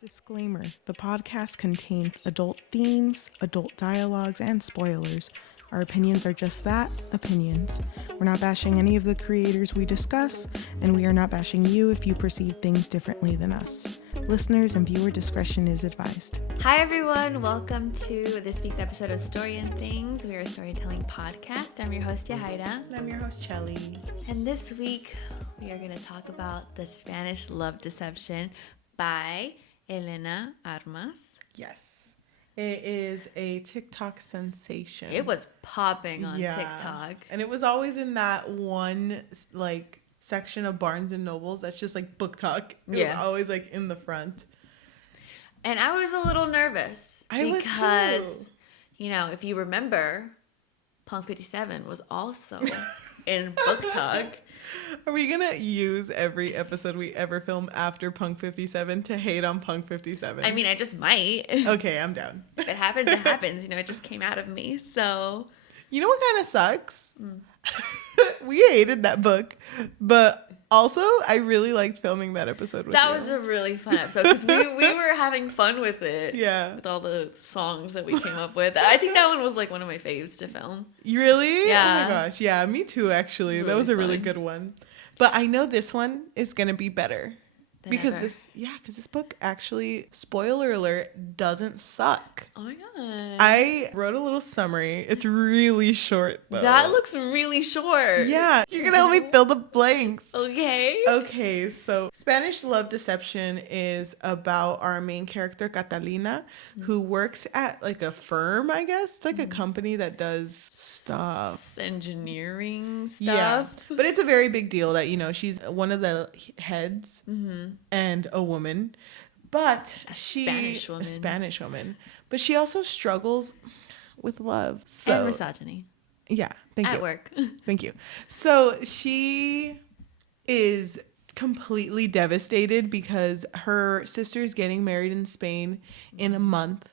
Disclaimer: the podcast contains adult themes, adult dialogues, and spoilers. Our opinions are just that, opinions. We're not bashing any of the creators we discuss, and we are not bashing you if you perceive things differently than us. Listeners and viewer discretion is advised. Hi everyone, welcome to this week's episode of Story and Things. We are a storytelling podcast. I'm your host Yajaira. And I'm your host Cheli. And this week we are going to talk about The Spanish Love Deception by Elena Armas. Yes. It is a TikTok sensation. It was popping on TikTok. And it was always in that one section of Barnes and Nobles that's just like book talk. It was always like in the front. And I was a little nervous because, you know, if you remember, Punk 57 was also in book talk. Are we going to use every episode we ever film after Punk 57 to hate on Punk 57? I mean, I just might. Okay, I'm down. If it happens, it happens. You know, it just came out of me, so. You know what kind of sucks? We hated that book, but also I really liked filming that episode with you. That was a really fun episode because we were having fun with it. Yeah. With all the songs that we came up with. I think that one was like one of my faves to film. Really? Yeah. Oh my gosh. Yeah, me too, actually. That was a really good one. But I know this one is going to be better. Because this book actually, spoiler alert, doesn't suck. Oh my god. I wrote a little summary. It's really short though. That looks really short. Yeah. You're going to help me fill the blanks. Okay. Okay, so Spanish Love Deception is about our main character, Catalina, who works at like a firm, I guess. It's like a company that does stuff. Engineering stuff. Yeah. But it's a very big deal that, you know, she's one of the heads and a woman. But a Spanish woman. But she also struggles with love. And misogyny. Yeah. Thank you. At work. Thank you. So she is completely devastated because her sister's getting married in Spain in a month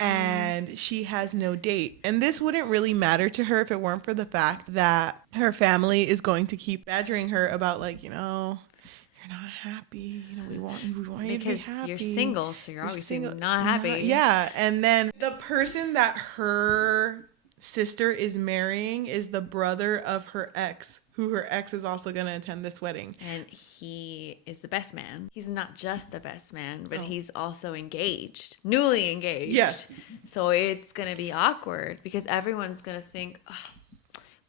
and she has no date. And this wouldn't really matter to her if it weren't for the fact that her family is going to keep badgering her about like, you know, you're not happy. You know, we want you to be happy. Because you're single, so you're obviously not happy. Yeah. And then the person that her sister is marrying is the brother of her ex, who her ex is also going to attend this wedding. And he is the best man. He's not just the best man, but he's also engaged, newly engaged. Yes. So it's going to be awkward because everyone's going to think, oh,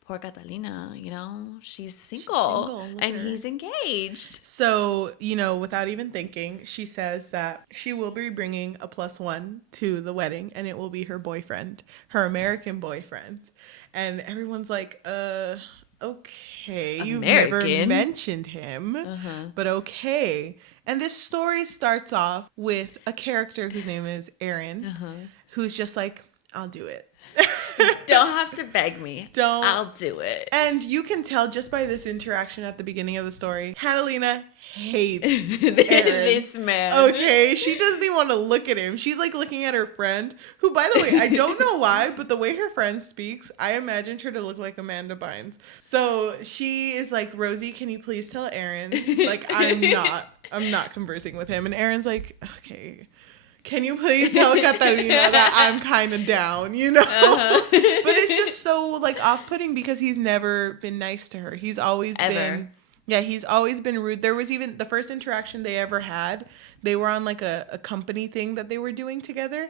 poor Catalina, you know, she's single and he's engaged. So, you know, without even thinking, she says that she will be bringing a +1 to the wedding and it will be her boyfriend, her American boyfriend. And everyone's like, okay, you've never mentioned him, but okay. And this story starts off with a character whose name is Aaron, who's just like, I'll do it. Don't have to beg me. I'll do it. And you can tell just by this interaction at the beginning of the story, Catalina hates Aaron. This man. Okay, she doesn't even want to look at him. She's like looking at her friend, who, by the way, I don't know why, but the way her friend speaks, I imagined her to look like Amanda Bynes. So she is like, Rosie, can you please tell Aaron, like, I'm not conversing with him. And Aaron's like, okay, can you please tell Catalina that I'm kind of down, you know? But it's just so like off-putting because he's never been nice to her. He's always he's always been rude. There was even the first interaction they ever had, they were on like a company thing that they were doing together.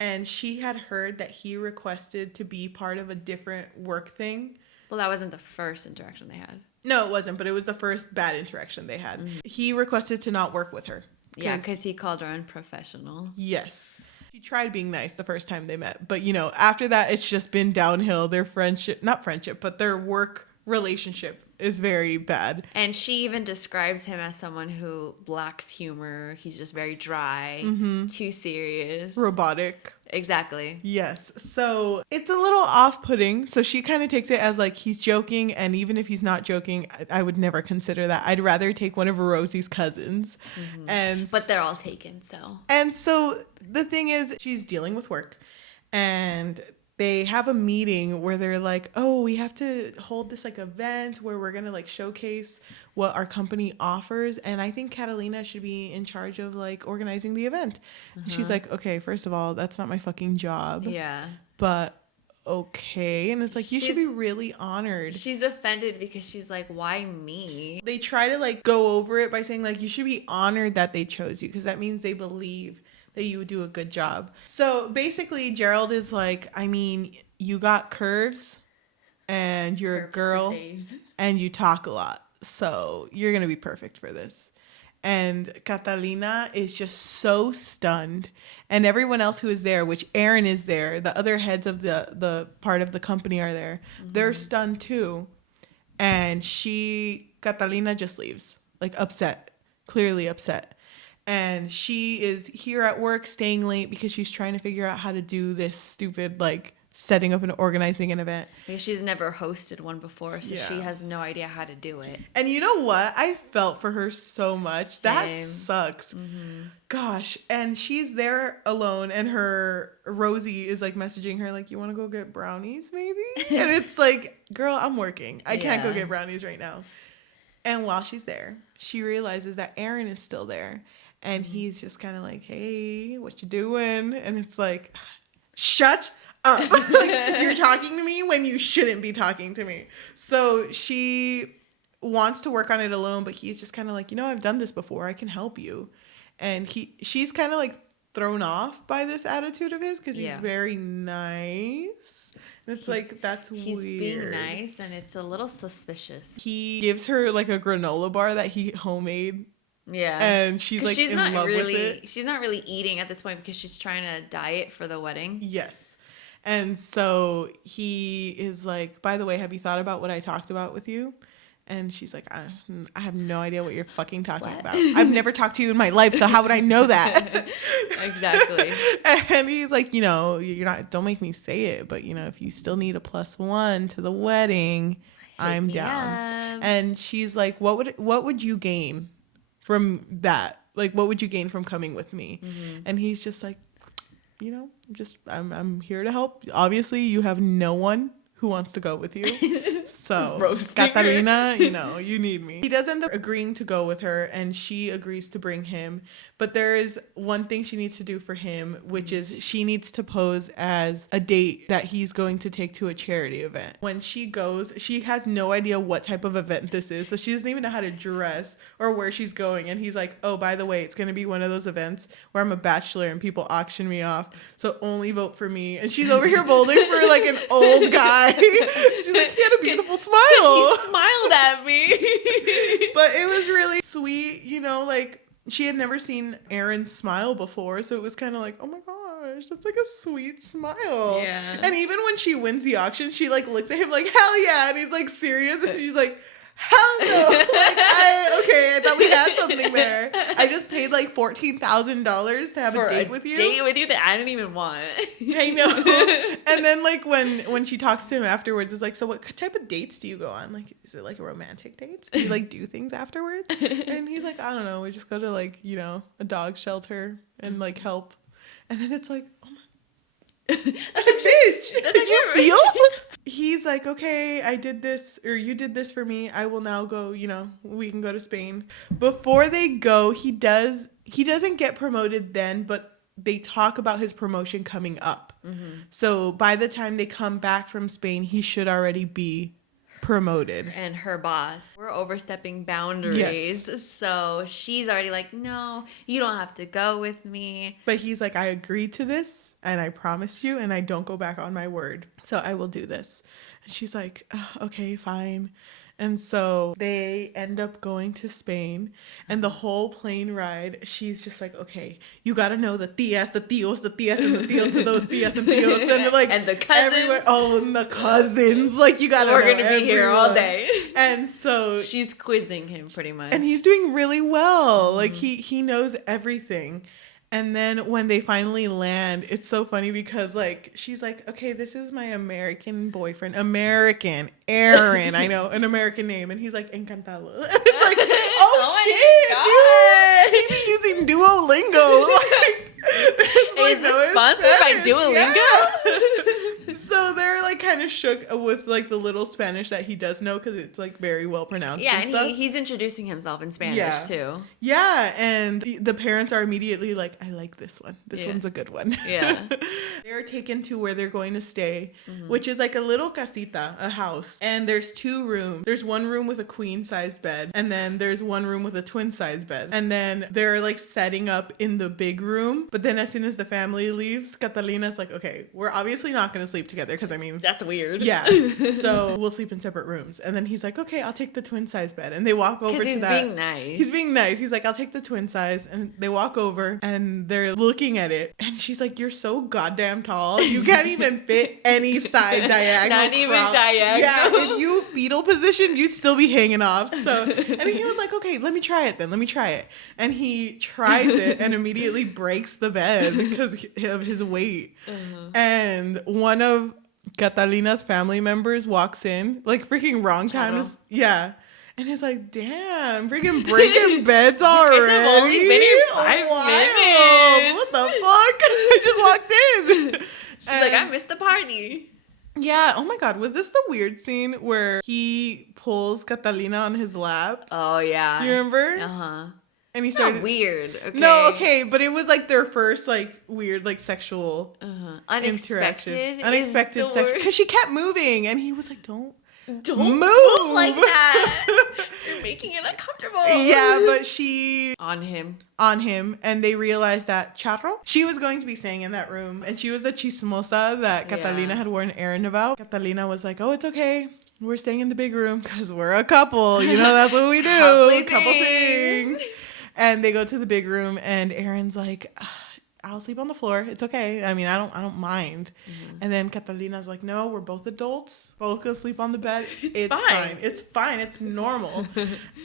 And she had heard that he requested to be part of a different work thing. Well, that wasn't the first interaction they had. No, it wasn't, but it was the first bad interaction they had. He requested to not work with her. Yeah, because he called her unprofessional. Yes. She tried being nice the first time they met. But, you know, after that, it's just been downhill. Their but their work relationship is very bad. And she even describes him as someone who lacks humor. He's just very dry, too serious. Robotic. Exactly. Yes. So it's a little off-putting. So she kind of takes it as like he's joking. And even if he's not joking, I would never consider that. I'd rather take one of Rosie's cousins. But they're all taken, so. And so the thing is, she's dealing with work. And they have a meeting where they're like, oh, we have to hold this like event where we're gonna like showcase what our company offers, and I think Catalina should be in charge of like organizing the event. She's like, okay, first of all, that's not my fucking job. Yeah. But okay. And it's like, you should be really honored. She's offended because she's like, why me? They try to like go over it by saying like, you should be honored that they chose you, because that means they believe that you would do a good job. So basically Gerald is like, I mean, you got curves and you're a girl and you talk a lot, so you're gonna be perfect for this. And Catalina is just so stunned, and everyone else who is there, which Aaron is there, the other heads of the part of the company are there, they're stunned too. And Catalina just leaves, like upset, clearly upset. And she is here at work staying late because she's trying to figure out how to do this stupid, like, setting up and organizing an event. Because she's never hosted one before, so she has no idea how to do it. And you know what? I felt for her so much. Same. That sucks. Gosh. And she's there alone, and her Rosie is like messaging her like, you want to go get brownies maybe? And it's like, girl, I'm working. I can't go get brownies right now. And while she's there, she realizes that Aaron is still there. And he's just kind of like, hey, what you doing? And it's like, shut up. Like, you're talking to me when you shouldn't be talking to me. So she wants to work on it alone, but he's just kind of like, I've done this before. I can help you. And she's kind of like thrown off by this attitude of his because he's very nice. And it's like, that's weird. He's being nice, and it's a little suspicious. He gives her like a granola bar that he homemade. Yeah. And she's like in love with it. She's not really eating at this point because she's trying to diet for the wedding. Yes. And so he is like, by the way, have you thought about what I talked about with you? And she's like, I have no idea what you're fucking talking about. I've never talked to you in my life, so how would I know that? Exactly. And he's like, don't make me say it, but if you still need a +1 to the wedding, I'm down. And she's like, what would you gain from that? Like, what would you gain from coming with me? And he's just like, I'm here to help. Obviously, you have no one who wants to go with you. So, Catalina, you need me. He does end up agreeing to go with her, and she agrees to bring him. But there is one thing she needs to do for him, which is she needs to pose as a date that he's going to take to a charity event. When she goes, she has no idea what type of event this is. So she doesn't even know how to dress or where she's going. And he's like, oh, by the way, it's going to be one of those events where I'm a bachelor and people auction me off. So only vote for me. And she's over here voting for like an old guy. She's like, he had a beautiful smile. He smiled at me. But it was really sweet, like she had never seen Aaron smile before. So it was kind of like, oh my gosh, that's like a sweet smile. Yeah. And even when she wins the auction, she like looks at him like, hell yeah. And he's like serious. And she's like, hell no. Like, I thought we had something there. I just paid like $14,000 to have a date with you. Date with you that I didn't even want. I know. And then like when she talks to him afterwards, it's like, so what type of dates do you go on? Like, is it like a romantic dates? Do you like do things afterwards? And he's like, I don't know. We just go to like, a dog shelter and like help. And then it's like, oh my. That's a bitch. You feel? He's like, okay, I did this, or you did this for me. I will now go, we can go to Spain. Before they go, he doesn't get promoted then, but they talk about his promotion coming up. So by the time they come back from Spain, he should already be promoted. And her boss. We're overstepping boundaries. Yes. So she's already like, no, you don't have to go with me. But he's like, I agreed to this and I promised you and I don't go back on my word. So I will do this. And she's like, oh, okay, fine. And so they end up going to Spain, and the whole plane ride, she's just like, okay, you got to know the tias, the tios, the tias, and the tios, and those tias and tios. And like, and the cousins. Everywhere. Oh, and the cousins. Like, you got to know. We're going to be here all day. And so she's quizzing him pretty much. And he's doing really well. Like, he knows everything. And then when they finally land, it's so funny because, like, she's like, okay, this is my American boyfriend. American. Aaron. I know, an American name. And he's like, encantado. It's like, oh shit, dude. He be using Duolingo. Like, is this sponsored by Duolingo? Yeah. So kind of shook with like the little Spanish that he does know because it's like very well pronounced. Yeah, and he's introducing himself in Spanish too. Yeah, and the parents are immediately like, I like this one. This one's a good one. Yeah. They're taken to where they're going to stay, which is like a little casita, a house. And there's 2 rooms. There's one room with a queen-sized bed, and then there's one room with a twin-sized bed. And then they're like setting up in the big room. But then as soon as the family leaves, Catalina's like, okay, we're obviously not going to sleep together because, I mean... That's weird. Yeah. So we'll sleep in separate rooms. And then he's like, okay, I'll take the twin-sized bed. And they walk over to that. Because he's being nice. He's being nice. He's like, I'll take the twin size. And they walk over and they're looking at it. And she's like, you're so goddamn tall. You can't even fit any side diagonal. Not even diagonal. Yeah, if you fetal position, you'd still be hanging off. So, and he was like, okay, let me try it then. Let me try it. And he tries it and immediately breaks the bed because of his weight. And one of Catalina's family members walks in, like freaking wrong time. Yeah. And it's like, damn, freaking breaking beds already. I've only been here 5 minutes. What the fuck? I just walked in. She's like, I missed the party. Yeah. Oh my God. Was this the weird scene where he pulls Catalina on his lap? Oh, yeah. Do you remember? Uh-huh. And he it's started... not weird. Okay. No, okay. But it was like their first like weird like sexual Unexpected. Unexpected sex. Because she kept moving and he was like, don't move like that. You're making it uncomfortable. Yeah, but she... On him. And they realized that Charro, she was going to be staying in that room. And she was the chismosa that Catalina had warned Aaron about. Catalina was like, oh, it's okay. We're staying in the big room because we're a couple. You know, that's what we do. Couple things. And they go to the big room and Aaron's like... I'll sleep on the floor. It's okay. I mean, I don't mind. And then Catalina's like, no, we're both adults. Both go sleep on the bed. It's fine. It's fine. It's normal.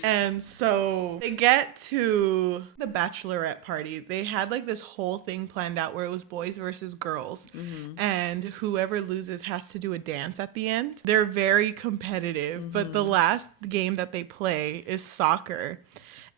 And so they get to the bachelorette party. They had like this whole thing planned out where it was boys versus girls. And whoever loses has to do a dance at the end. They're very competitive. But the last game that they play is soccer.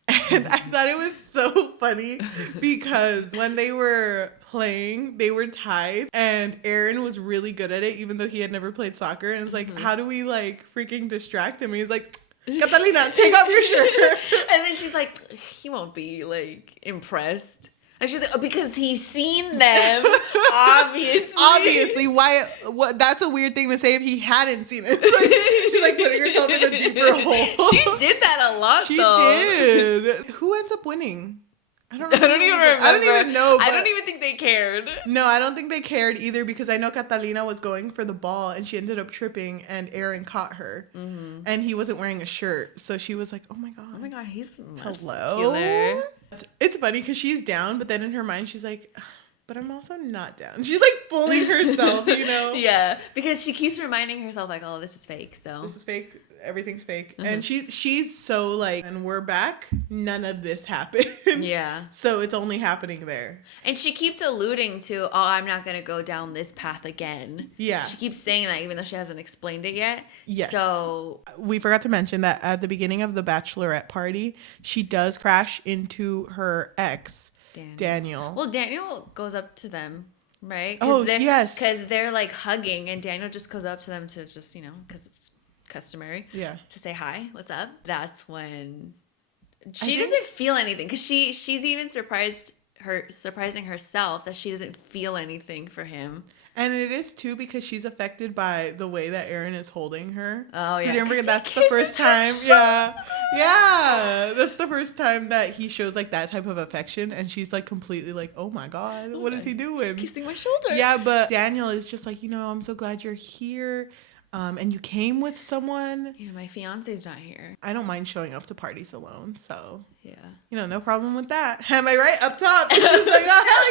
And I thought it was so funny because when they were playing, they were tied and Aaron was really good at it, even though he had never played soccer. And it's like, how do we like freaking distract him? And he's like, Catalina, take off your shirt. And then she's like, he won't be like impressed. And she's like, oh, because he's seen them, obviously. Obviously, why? What? That's a weird thing to say if he hadn't seen it. Like, she's like putting herself in a deeper hole. She did that a lot, though. She did. Who ends up winning? I don't even remember. I don't even know. I don't even think they cared. No, I don't think they cared either because I know Catalina was going for the ball and she ended up tripping and Aaron caught her. And he wasn't wearing a shirt. So she was like, oh my God, he's muscular. Hello? It's funny because she's down, but then in her mind, she's like, but I'm also not down. She's like fooling herself, you know? Yeah, because she keeps reminding herself like, oh, this is fake. So this is fake. Everything's fake. And she's so like, and we're back. None of this happened. Yeah. So it's only happening there. And she keeps alluding to, oh, I'm not going to go down this path again. Yeah. She keeps saying that even though she hasn't explained it yet. Yes. So we forgot to mention that at the beginning of the bachelorette party, she does crash into her ex, Daniel. Well, Daniel goes up to them. Right? Oh, yes. Because they're like hugging and Daniel just goes up to them to just, you know, because it's customary to say hi, what's up. That's when she doesn't feel anything because she's even surprising herself that she doesn't feel anything for him. And it is too because she's affected by the way that Aaron is holding her. Oh yeah, remember that's the first time. Yeah, that's the first time that he shows like that type of affection, and she's like completely like, oh my God, what is he doing? He's kissing my shoulder. Yeah, but Daniel is just like, you know, I'm so glad you're here. And you came with someone. You know, my fiance's not here. I don't mind showing up to parties alone, so yeah, you know, no problem with that. Am I right? Up top, she's like, oh hell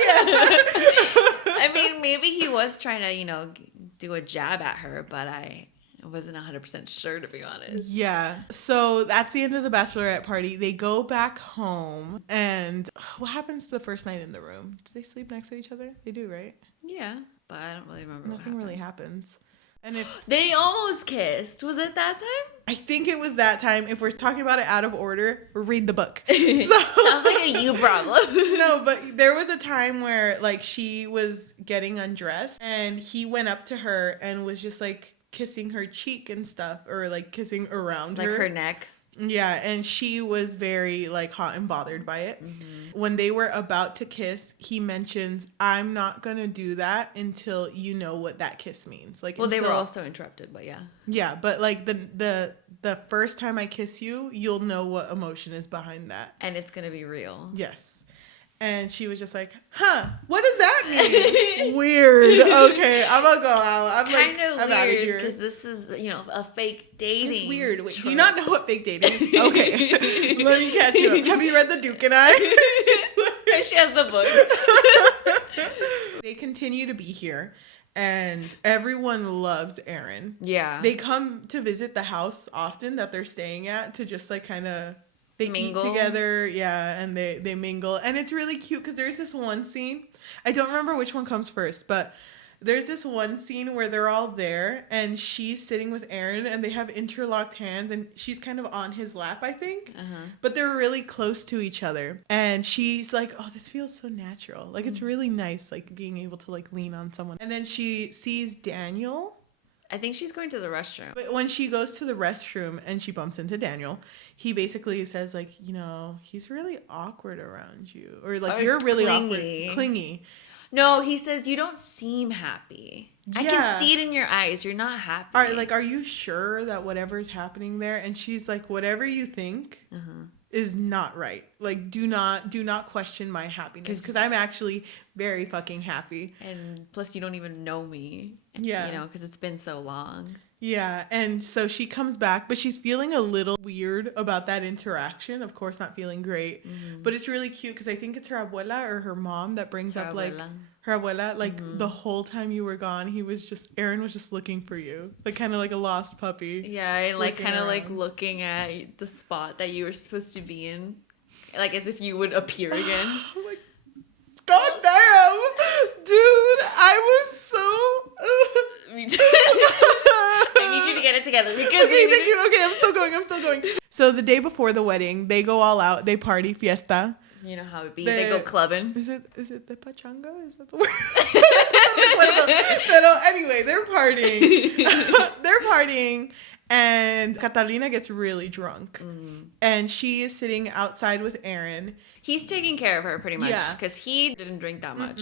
yeah. I mean, maybe he was trying to, you know, do a jab at her, but I wasn't 100% sure, to be honest. Yeah. So that's the end of the bachelorette party. They go back home, and what happens the first night in the room? Do they sleep next to each other? They do, right? Yeah, but I don't really remember. Nothing really happens. And if they almost kissed, was it that time? I think it was that time. If we're talking about it out of order, read the book. So, sounds like a you problem. No, but there was a time where like she was getting undressed and he went up to her and was just like kissing her cheek and stuff, or like kissing around like her neck. Yeah, and she was very like hot and bothered by it. When they were about to kiss, he mentions, "I'm not gonna do that until you know what that kiss means." Like, well, they were also interrupted, but yeah. Yeah, but like the first time I kiss you, you'll know what emotion is behind that, and it's gonna be real. Yes. And she was just like, "Huh? What does that mean?" Weird. Okay, I'm gonna go out. I'm out of here because this is, you know, a fake dating. It's weird. Wait, do you not know what fake dating is? Okay, let me catch you up. Have you read The Duke and I? She has the book. They continue to be here, and everyone loves Aaron. Yeah, they come to visit the house often that they're staying at to just like kind of. They mingle. Eat together, yeah, and they mingle. And it's really cute because there's this one scene. I don't remember which one comes first, but there's this one scene where they're all there and she's sitting with Aaron and they have interlocked hands and she's kind of on his lap, I think. But they're really close to each other. And she's like, "Oh, this feels so natural." Like, it's really nice, like, being able to, like, lean on someone. And then she sees Daniel. I think she's going to the restroom. But when she goes to the restroom and she bumps into Daniel, he basically says, like, you know, he's really awkward around you. Or, like, you're really awkward. Clingy. No, he says, you don't seem happy. Yeah. I can see it in your eyes. You're not happy. Are you sure that whatever's happening there? And she's like, whatever you think is not right. Like, do not question my happiness. Because I'm actually very fucking happy. And plus, you don't even know me. Yeah. You know, because it's been so long. Yeah, and so she comes back, but she's feeling a little weird about that interaction. Of course, not feeling great. But it's really cute because I think it's her abuela or her mom that brings up, like, her abuela. Like, the whole time you were gone, Aaron was just looking for you. Like, kind of like a lost puppy. Yeah, and, like, kind of, like, looking at the spot that you were supposed to be in. Like, as if you would appear again. Like, God damn! Dude, I was so... Me too. I need you to get it together. Because okay, thank you. Okay, I'm still going. So the day before the wedding, they go all out. They party, fiesta. You know how it be. They go clubbing. Is it the pachanga? Is that the word? Anyway, they're partying. And Catalina gets really drunk. And she is sitting outside with Aaron. He's taking care of her pretty much. Yeah. Because he didn't drink that much.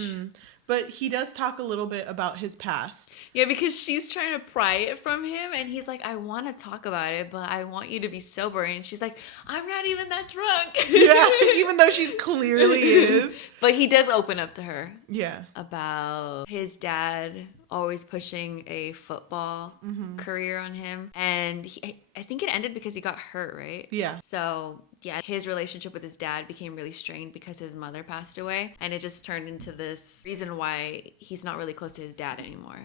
But he does talk a little bit about his past. Yeah, because she's trying to pry it from him. And he's like, I want to talk about it, but I want you to be sober. And she's like, I'm not even that drunk. Yeah, even though she's clearly is. But he does open up to her. Yeah. About his dad always pushing a football career on him. And I think it ended because he got hurt, right? Yeah. So, yeah, his relationship with his dad became really strained because his mother passed away. And it just turned into this reason why he's not really close to his dad anymore.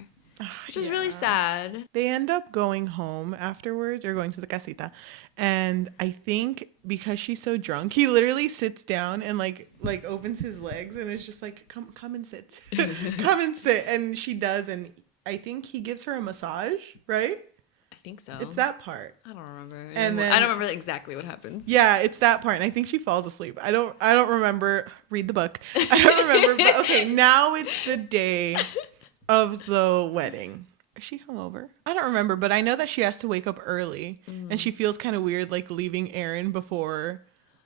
Which was really sad. They end up going home afterwards, or going to the casita. And I think because she's so drunk, he literally sits down and like opens his legs and is just like, come and sit. Come and sit. And she does. And I think he gives her a massage, right? I think so. It's that part. I don't remember. And then, I don't remember exactly what happens. Yeah, it's that part. And I think she falls asleep. I don't remember. Read the book. I don't remember. But okay, now it's the day of the wedding. Is she hungover? I don't remember, but I know that she has to wake up early and she feels kind of weird like leaving Aaron before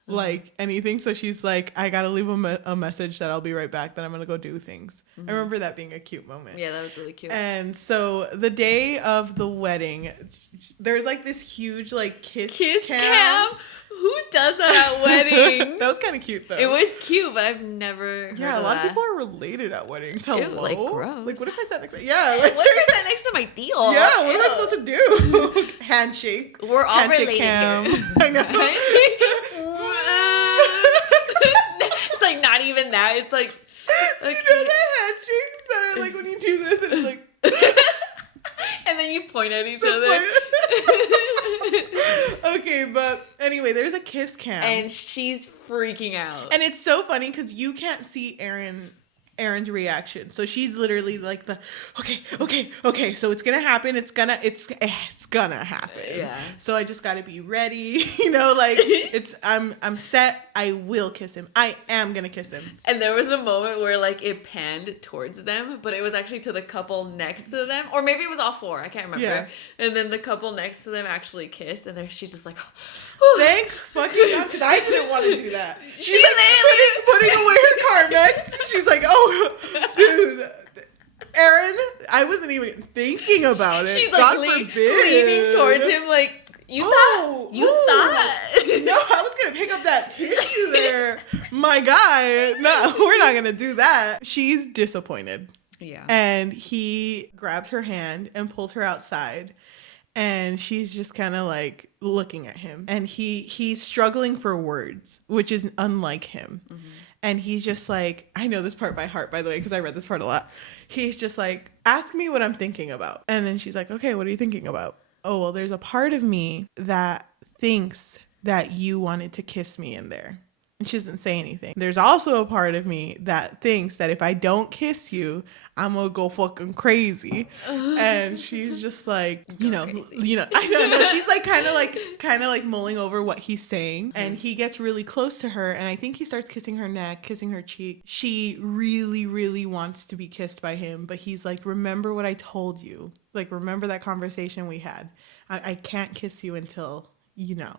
like anything. So she's like, I gotta leave a message that I'll be right back, that I'm gonna go do things. I remember that being a cute moment. Yeah, that was really cute. And so the day of the wedding, there's like this huge like kiss cam. Who does that at weddings? That was kind of cute though. It was cute, but I've never heard a lot of people are related at weddings. Hello? Ew, like, gross. Like, what if I sat next to... Yeah. Like, what if I sat next to my deal? Yeah, what am I supposed to do? Handshake. We're all related cam. Here. I know. It's like not even that. It's like... You know the handshakes that are like when you do this and it's like... And then you point at each other. Okay, but anyway, there's a kiss cam. And she's freaking out. And it's so funny because you can't see Aaron Aaron's reaction. So she's literally like okay, so it's gonna happen. It's gonna happen. Yeah. So I just gotta be ready. Like I'm set. I will kiss him. I am gonna kiss him. And there was a moment where like it panned towards them, but it was actually to the couple next to them, or maybe it was all four. I can't remember. Yeah. And then the couple next to them actually kissed, and she's just like, thank fucking God, because I didn't want to do that. She's like putting away her Carmex. She's like, oh, dude, Aaron, I wasn't even thinking about it. She's like leaning towards him, like, you thought? No, I was gonna pick up that tissue there, my guy. No, we're not gonna do that. She's disappointed. Yeah. And he grabs her hand and pulls her outside. And she's just kind of like looking at him. And he's struggling for words, which is unlike him. Mm-hmm. And he's just like, I know this part by heart, by the way, because I read this part a lot. He's just like, ask me what I'm thinking about. And then she's like, okay, what are you thinking about? Oh, well, there's a part of me that thinks that you wanted to kiss me in there. And she doesn't say anything. There's also a part of me that thinks that if I don't kiss you, I'm gonna go fucking crazy. And she's just like, I know. She's like kind of like mulling over what he's saying. And he gets really close to her, and I think he starts kissing her neck, kissing her cheek. She really, really wants to be kissed by him, but he's like, remember what I told you. Like, remember that conversation we had. I can't kiss you until you know.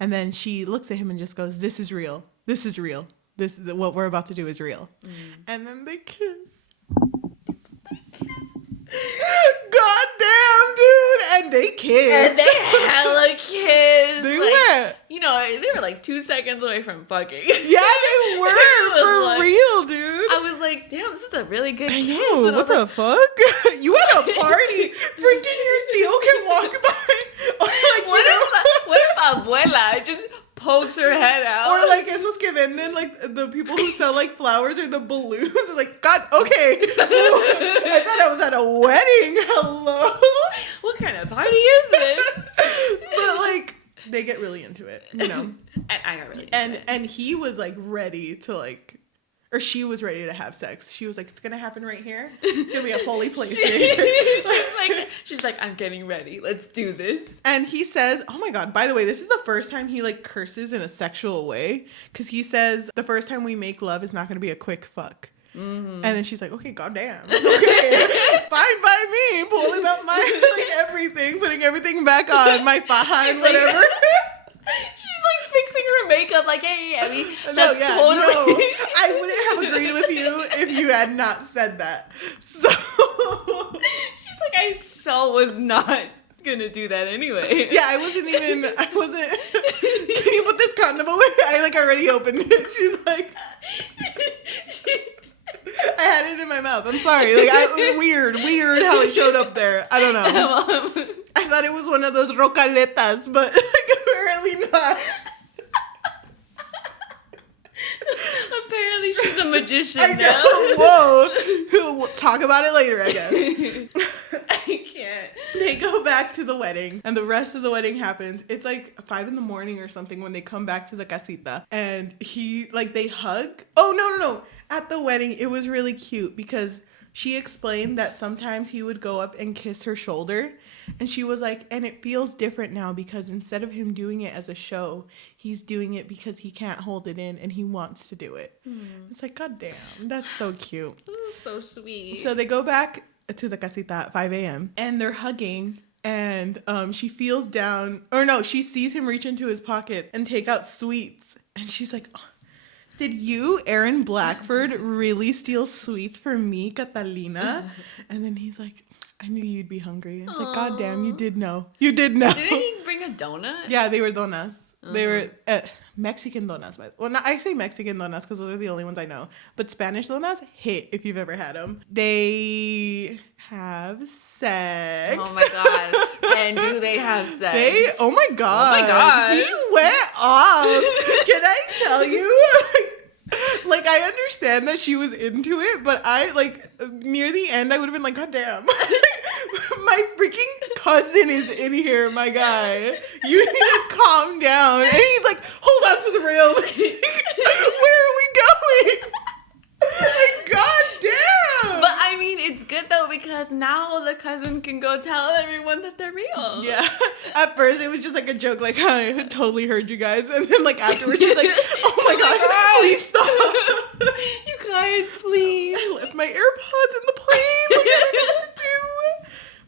And then she looks at him and just goes, this is real. This is real. What we're about to do is real. Mm. And then they kiss. God damn, dude. And they kissed. And they hella kissed. They went. They were like 2 seconds away from fucking. Yeah, they were. For real, dude. I was like, damn, this is a really good kiss. Know, what the fuck? You at a party. Freaking your tío can walk by. Or like, what if Abuela just pokes her head out? Or like esos que venden, like the people who sell like flowers or the balloons. It's like, God, okay. I thought I was at a wedding. Hello. What kind of party is this? But like, they get really into it, And I got really into it. And he was like ready to like, or she was ready to have sex. She was like, it's gonna happen right here. It's gonna be a holy place. She's like, I'm getting ready. Let's do this. And he says, oh my God, by the way, this is the first time he like curses in a sexual way. Because he says, the first time we make love is not gonna be a quick fuck. Mm-hmm. And then she's like, okay, goddamn. Okay, fine by me. Pulling up my like everything, putting everything back on, my faja and whatever. She's like fixing her makeup, like, hey, Abby, that's totally. No, I wouldn't have agreed with you if you had not said that. So she's like, I so was not gonna do that anyway. Yeah, I wasn't. Can you put this condom away? I like already opened it. She's like, I had it in my mouth. I'm sorry. Like, weird how it showed up there. I don't know. I thought it was one of those rocaletas, but like, apparently not. Apparently she's a magician I now. Whoa. We'll talk about it later, I guess. I can't. They go back to the wedding, and the rest of the wedding happens. It's like 5 a.m. or something when they come back to the casita, and they hug. Oh, no. At the wedding, it was really cute because she explained that sometimes he would go up and kiss her shoulder. And she was like, and it feels different now because instead of him doing it as a show, he's doing it because he can't hold it in and he wants to do it. Mm. It's like, God damn, that's so cute. This is so sweet. So they go back to the casita at 5 a.m. and they're hugging. And she feels down. Or no, she sees him reach into his pocket and take out sweets. And she's like, oh, did you, Aaron Blackford, really steal sweets for me, Catalina? And then he's like, I knew you'd be hungry. It's like, God damn, you did know. You did know. Didn't he bring a donut? Yeah, they were donuts. Uh-huh. They were Mexican donuts. Well, I say Mexican donuts because those are the only ones I know. But Spanish donuts, hit if you've ever had them. They have sex. Oh my God. And do they have sex? Oh my God. He went off. Can I tell you? Like, I understand that she was into it, but I, like, near the end, I would have been like, God damn. My freaking cousin is in here, my guy. You need to calm down. And he's like, hold on to the rails. Where are we going? Like, God because now the cousin can go tell everyone that they're real. Yeah. At first, it was just like a joke, like, I totally heard you guys. And then, like, afterwards, she's like, oh my God, please stop. You guys, please. I left my AirPods in the plane. Like, I don't know what to do.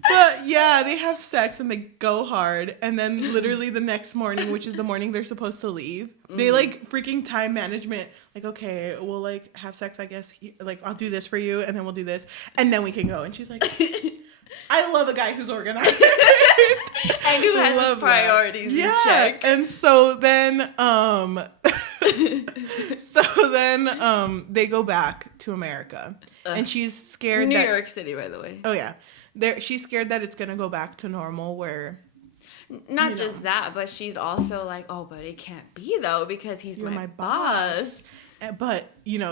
But yeah, they have sex and they go hard. And then literally the next morning, which is the morning they're supposed to leave, they like freaking time management. Like, okay, we'll like have sex, I guess. Like, I'll do this for you and then we'll do this. And then we can go. And she's like, I love a guy who's organized. And who has his priorities in check. And so then, they go back to America. And she's scared New York City, by the way. Oh, yeah. She's scared that it's going to go back to normal where... Not just that, but she's also like, oh, but it can't be, though, because he's my boss. But,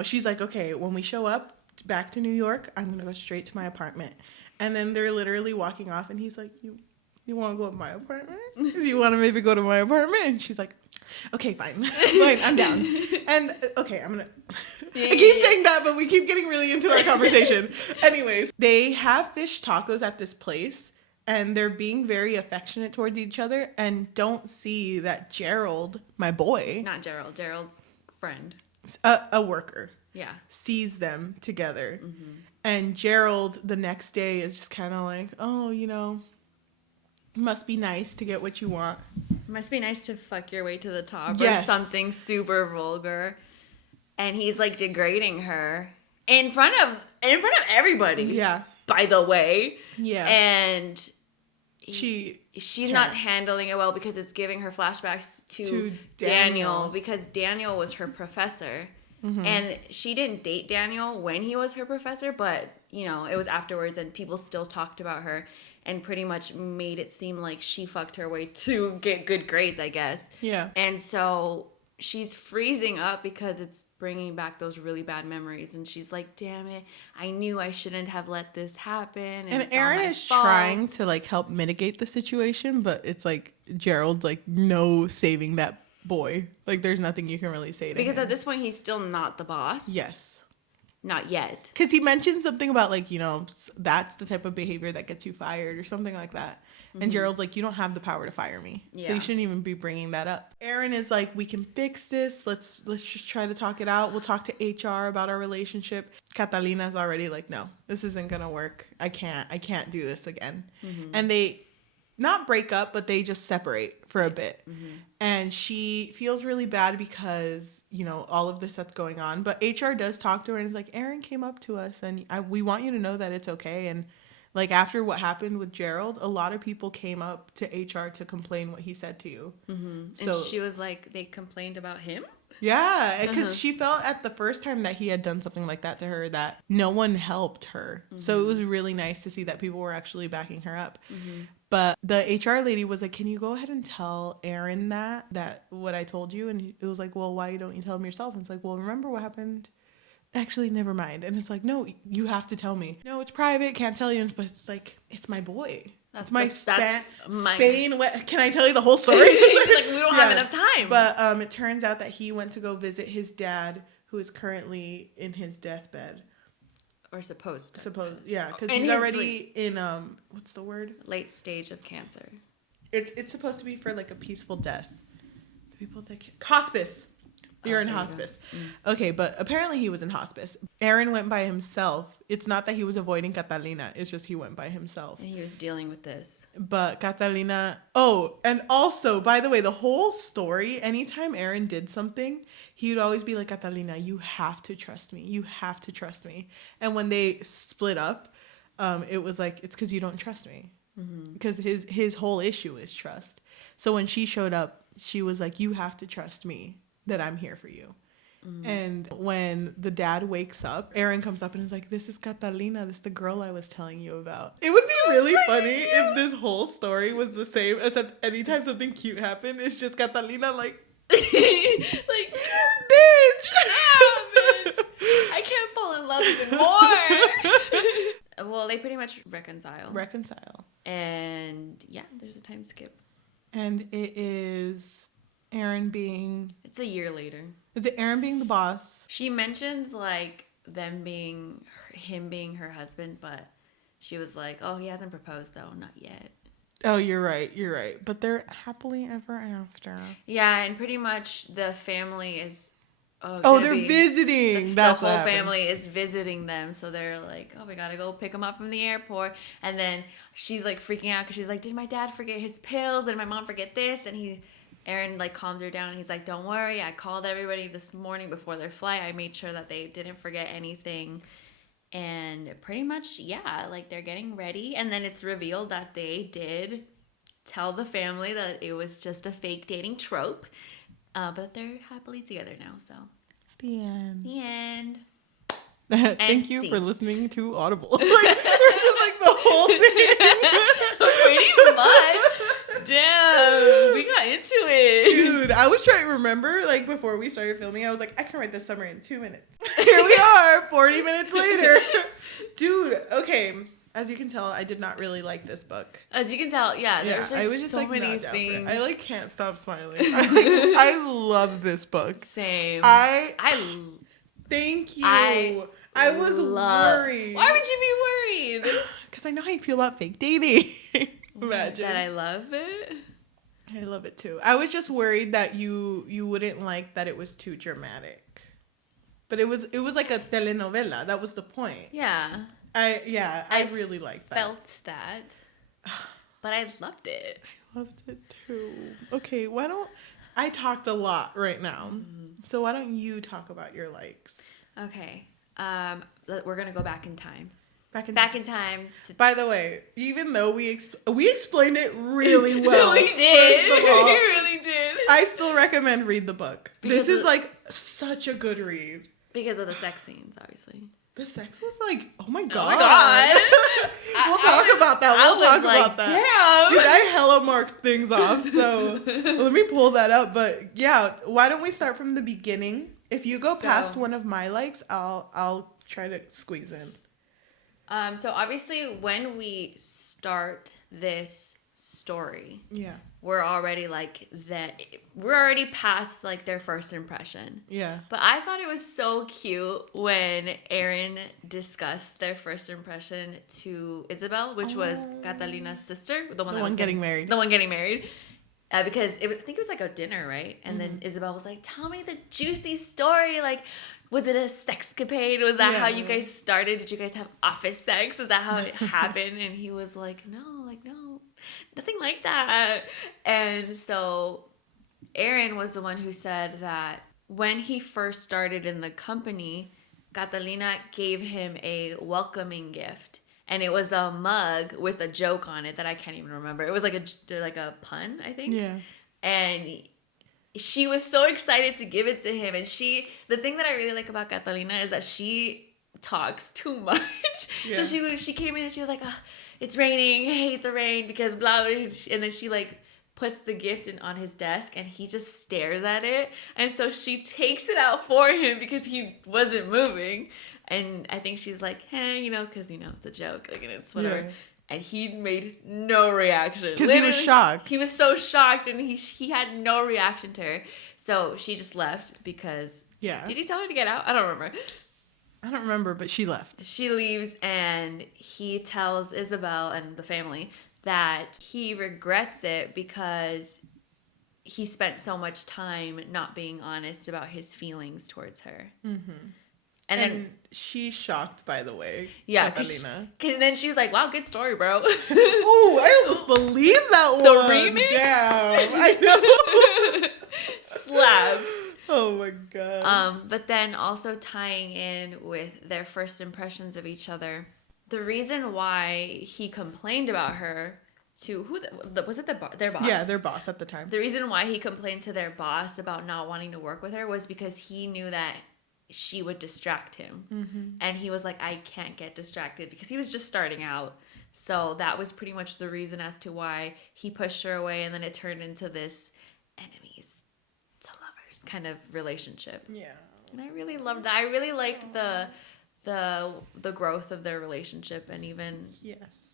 she's like, okay, when we show up back to New York, I'm going to go straight to my apartment. And then they're literally walking off, and he's like, you want to go to my apartment? Do you want to maybe go to my apartment? And she's like, okay, fine. Fine, I'm down. And, okay, I'm going to... I keep saying that, but we keep getting really into our conversation. Anyways, they have fish tacos at this place, and they're being very affectionate towards each other, and don't see that Gerald, my boy... Not Gerald. Gerald's friend. A worker. Yeah. Sees them together. Mm-hmm. And Gerald, the next day, is just kind of like, oh, must be nice to get what you want. Must be nice to fuck your way to the top. Yes. Or something super vulgar. And he's like degrading her in front of everybody. Yeah. By the way. Yeah. And she's not handling it well because it's giving her flashbacks to Daniel because Daniel was her professor. Mm-hmm. And she didn't date Daniel when he was her professor, but it was afterwards and people still talked about her and pretty much made it seem like she fucked her way to get good grades, I guess. Yeah. And so she's freezing up because it's bringing back those really bad memories. And she's like, damn it, I knew I shouldn't have let this happen. And Aaron is trying to, like, help mitigate the situation, but it's like Gerald, like, no saving that boy. Like, there's nothing you can really say to him. Because at this point, he's still not the boss. Yes. Not yet. Because he mentioned something about, like, that's the type of behavior that gets you fired or something like that. Mm-hmm. And Gerald's like, you don't have the power to fire me. Yeah. So you shouldn't even be bringing that up. Aaron is like, we can fix this. Let's just try to talk it out. We'll talk to HR about our relationship. Catalina's already like, no, this isn't going to work. I can't do this again. Mm-hmm. And they not break up, but they just separate for a bit. Mm-hmm. And she feels really bad because, all of this that's going on. But HR does talk to her and is like, Aaron came up to us and we want you to know that it's okay. And like after what happened with Gerald, a lot of people came up to HR to complain what he said to you. Mm-hmm. So, and she was like, they complained about him? Yeah, because she felt at the first time that he had done something like that to her that no one helped her. Mm-hmm. So it was really nice to see that people were actually backing her up. Mm-hmm. But the HR lady was like, can you go ahead and tell Aaron that what I told you? And it was like, well, why don't you tell him yourself? And it's like, well, remember what happened? Actually, never mind. And it's like, no, you have to tell me. No, it's private, can't tell you. But it's like, it's my boy. That's my Spain. Can I tell you the whole story? Like, we don't have enough time. But it turns out that he went to go visit his dad, who is currently in his deathbed. Or supposed to. Yeah, because he's already in, what's the word? Late stage of cancer. It's supposed to be for, like, a peaceful death. The people that hospice. You're in hospice. Okay, but apparently he was in hospice. Aaron went by himself. It's not that he was avoiding Catalina. It's just he went by himself. And he was dealing with this. But Catalina... Oh, and also, by the way, the whole story, anytime Aaron did something, he would always be like, Catalina, you have to trust me. You have to trust me. And when they split up, it was like, it's because you don't trust me. Because his whole issue is trust. So when she showed up, she was like, you have to trust me. That I'm here for you. And when the dad wakes up, Aaron comes up and is like, this is Catalina. This is the girl I was telling you about. It would be really funny if this whole story was the same, except anytime something cute happened, it's just Catalina like, bitch! Yeah, bitch! I can't fall in love even more! Well, they pretty much reconcile. And yeah, there's a time skip. And it is... Aaron being... It's a year later. Is it Aaron being the boss? She mentions, like, him being her husband, but she was like, oh, he hasn't proposed though, not yet. Oh, you're right. But they're happily ever after. Yeah, and pretty much the family is... they're visiting. The whole family is visiting them. So they're like, oh, we got to go pick him up from the airport. And then she's like freaking out because she's like, did my dad forget his pills? Did my mom forget this? And Aaron like calms her down. And he's like, don't worry. I called everybody this morning before their flight. I made sure that they didn't forget anything. And pretty much, yeah, like they're getting ready. And then it's revealed that they did tell the family that it was just a fake dating trope. But they're happily together now, so. The end. The end. Thank you for listening to Audible. Like, just like the whole thing. Pretty much. Damn, we got into it. Dude, I was trying to remember, like, before we started filming, I was like, I can write this summary in 2 minutes. Here we are, 40 minutes later. Dude, okay. As you can tell, I did not really like this book. As you can tell, yeah, there's like, I was just, so like, many things. I like can't stop smiling. I love this book. Same. Thank you. I was worried. Why would you be worried? Because I know how you feel about fake dating. Imagine. That I love it. I love it too. I was just worried that you wouldn't like that it was too dramatic. But it was like a telenovela. That was the point. Yeah. I really liked that. Felt that. But I loved it. I loved it too. Okay, I talked a lot right now. So why don't you talk about your likes? Okay. We're going to go back in time. Back in time. By the way, even though we explained it really well. We did. We really did. I still recommend read the book. This is like such a good read. Because of the sex scenes, obviously. The sex was like, oh my god. Oh my god. We'll talk about that. Damn. Dude, I hella marked things off, so let me pull that up. But yeah, why don't we start from the beginning? If you go past one of my likes, I'll try to squeeze in. So obviously when we start this story, we're already we're already past like their first impression. Yeah. But I thought it was so cute when Aaron discussed their first impression to Isabel, which was Catalina's sister, the one getting married. The one getting married. Because I think it was like a dinner, right? And then Isabel was like, tell me the juicy story. Like, was it a sexcapade? Was that how you guys started? Did you guys have office sex? Is that how it happened? And he was like, no, nothing like that. And so Aaron was the one who said that when he first started in the company, Catalina gave him a welcoming gift. And it was a mug with a joke on it that I can't even remember. It was like a pun, I think. Yeah. And she was so excited to give it to him. And the thing that I really like about Catalina is that she talks too much. Yeah. So she came in and she was like, it's raining. I hate the rain because blah, blah. And then she like puts the gift on his desk and he just stares at it. And so she takes it out for him because he wasn't moving. And I think she's like, hey, because, it's a joke. Like, and it's whatever. Yeah. And he made no reaction. Because he was shocked. He was so shocked and he had no reaction to her. So she just left because... Yeah. Did he tell her to get out? I don't remember, but she left. She leaves and he tells Isabel and the family that he regrets it because he spent so much time not being honest about his feelings towards her. Mm-hmm. And then she's shocked, by the way. Yeah, Catalina. Cause then she's like, "Wow, good story, bro." Oh, I almost believe that one. The remix. Damn, I know. Slaps. Oh my god. But then also tying in with their first impressions of each other, the reason why he complained about her to their boss? Yeah, their boss at the time. The reason why he complained to their boss about not wanting to work with her was because he knew that she would distract him. Mm-hmm. And he was like, I can't get distracted because he was just starting out. So that was pretty much the reason as to why he pushed her away. And then it turned into this enemies to lovers kind of relationship. Yeah. And I really loved that. I really liked the growth of their relationship and even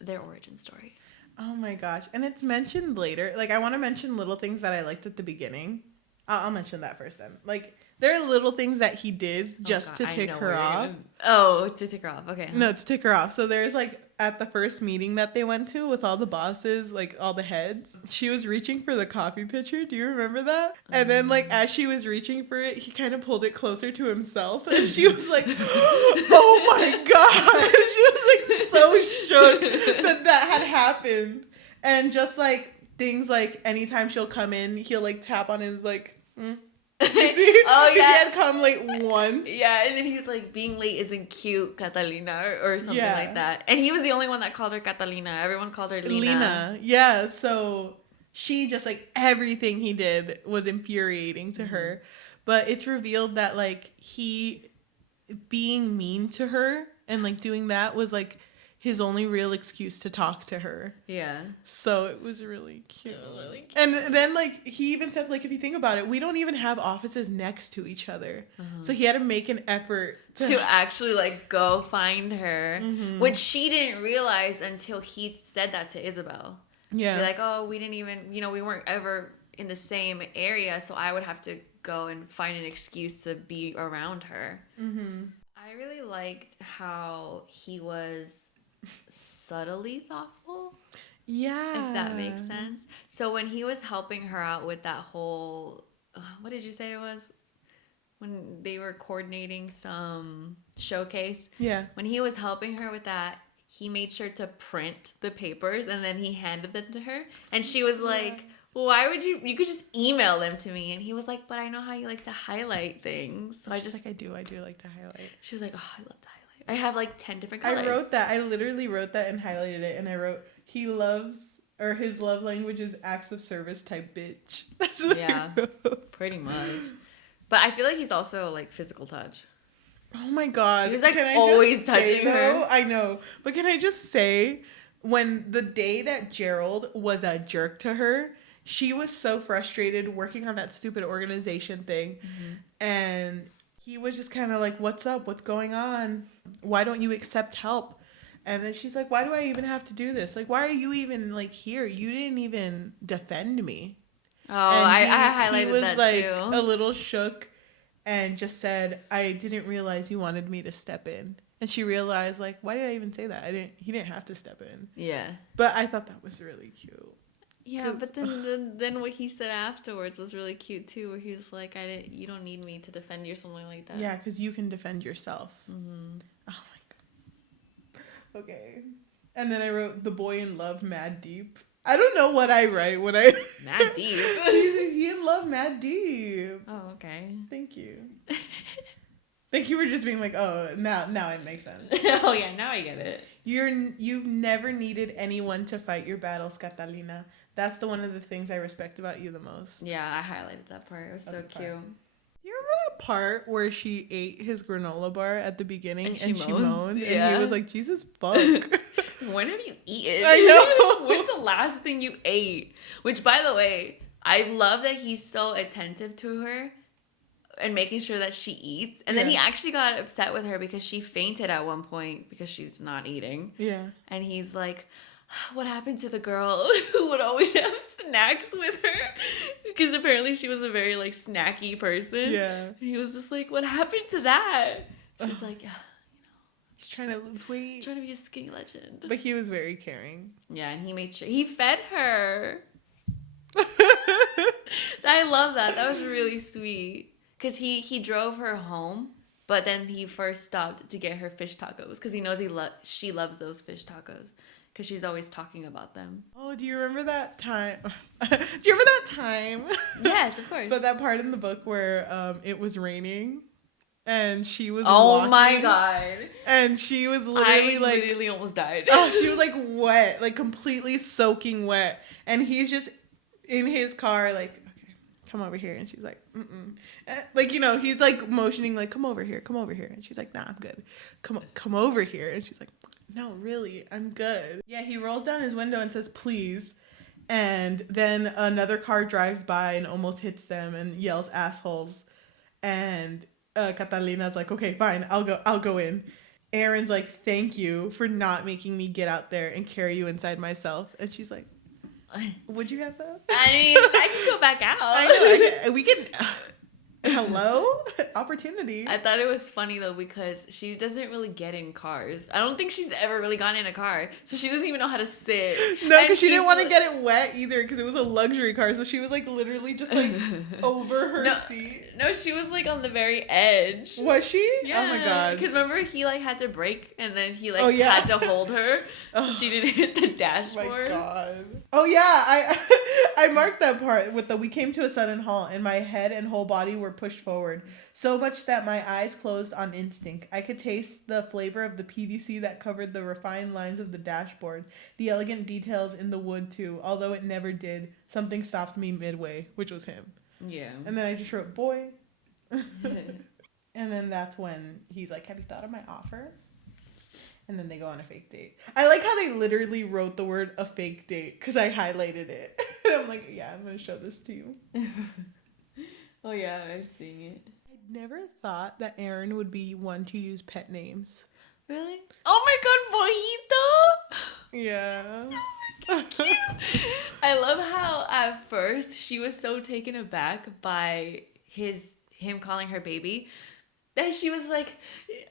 their origin story. Oh my gosh. And it's mentioned later. Like, I want to mention little things that I liked at the beginning. I'll mention that first then. Like, There are little things that he did just to tick her off. To tick her off. Okay. No, to tick her off. So there's like at the first meeting that they went to with all the bosses, like all the heads, she was reaching for the coffee pitcher. Do you remember that? And then like as she was reaching for it, he kind of pulled it closer to himself. And she was like, oh my God. She was like so shook that had happened. And just like things like anytime she'll come in, he'll like tap on his like, Oh yeah, he had come late once. Yeah, and then he's like, being late isn't cute, Catalina, or something like that. And he was the only one that called her Catalina. Everyone called her Lena. Yeah, so she just like everything he did was infuriating to her. But it's revealed that like he being mean to her and like doing that was like his only real excuse to talk to her. Yeah. So it was really cute. And then, like, he even said, like, if you think about it, we don't even have offices next to each other. So he had to make an effort to actually, like, go find her, which she didn't realize until he said that to Isabel. Yeah. Be like, oh, we didn't even, we weren't ever in the same area, so I would have to go and find an excuse to be around her. I really liked how he was subtly thoughtful. Yeah. If that makes sense. So when he was helping her out with that whole, what did you say it was? When they were coordinating some showcase. Yeah. When he was helping her with that, he made sure to print the papers and then he handed them to her. And she was like, well, why would you could just email them to me. And he was like, but I know how you like to highlight things. So I do like to highlight. She was like, oh, I love to highlight. I have like 10 different colors. I wrote that. I literally wrote that and highlighted it. And I wrote, his love language is acts of service type bitch. That's what I wrote. Pretty much. But I feel like he's also like physical touch. Oh my God. He was like always touching her. I know. But can I just say, when the day that Gerald was a jerk to her, she was so frustrated working on that stupid organization thing. And he was just kind of like, what's up? What's going on? Why don't you accept help? And then she's like, why do I even have to do this? Like, why are you even like here? You didn't even defend me. Oh, I highlighted he was that like too. A little shook and just said, I didn't realize you wanted me to step in. And she realized, like, why did I even say that? He didn't have to step in. Yeah. But I thought that was really cute. Yeah, but then what he said afterwards was really cute too, where he was like, you don't need me to defend you or something like that. Yeah, because you can defend yourself. Oh my God. Okay. And then I wrote, the boy in love mad deep. I don't know what I write when I... Mad deep? He in love mad deep. Oh, okay. Thank you. Thank you for just being like, oh, now it makes sense. Oh yeah, now I get it. You've never needed anyone to fight your battles, Catalina. That's one of the things I respect about you the most. Yeah, I highlighted that part. It was so cute. You remember that part where she ate his granola bar at the beginning and she moaned? Yeah. And he was like, Jesus fuck. When have you eaten? I know. What's the last thing you ate? Which, by the way, I love that he's so attentive to her and making sure that she eats. And then he actually got upset with her because she fainted at one point because she's not eating. Yeah. And he's like, what happened to the girl who would always have snacks with her? Because apparently she was a very like snacky person. Yeah. And he was just like, what happened to that? She's like, yeah, he's trying to lose weight. Trying to be a skinny legend. But he was very caring. Yeah, and he made sure he fed her. I love that. That was really sweet. Because he drove her home, but then he first stopped to get her fish tacos because he knows she loves those fish tacos. Because she's always talking about them. Oh, do you remember that time? Yes, of course. But that part in the book where it was raining and she was walking, my God. And she was literally I literally almost died. Oh, she was like wet, like completely soaking wet. And he's just in his car like, okay, come over here. And she's like, mm-mm. Like, he's like motioning like, come over here. And she's like, nah, I'm good. Come over here. And she's like, no, really, I'm good. Yeah, he rolls down his window and says, please. And then another car drives by and almost hits them and yells assholes. And Catalina's like, okay, fine, I'll go in. Aaron's like, thank you for not making me get out there and carry you inside myself. And she's like, would you have that? I mean, I can go back out. I know, we can... Hello? Opportunity. I thought it was funny though because she doesn't really get in cars. I don't think she's ever really gotten in a car, so she doesn't even know how to sit. No, because she didn't want to get it wet either because it was a luxury car, so she was like literally just like over her seat. No, she was like on the very edge. Was she? Yeah. Oh my god. Because remember he like had to brake and then he like had to hold her so she didn't hit the dashboard. Oh my god. Oh yeah, I marked that part with the we came to a sudden halt and my head and whole body were pushed forward. So much that my eyes closed on instinct. I could taste the flavor of the PVC that covered the refined lines of the dashboard, the elegant details in the wood too, although it never did. Something stopped me midway, which was him. Yeah. And then I just wrote, boy. And then that's when he's like, have you thought of my offer? And then they go on a fake date. I like how they literally wrote the word a fake date because I highlighted it. And I'm like, yeah, I'm going to show this to you. Oh, yeah, I'm seeing it. I never thought that Aaron would be one to use pet names. Really? Oh my god, Mojito! Yeah. So cute. I love how at first she was so taken aback by him calling her baby that she was like,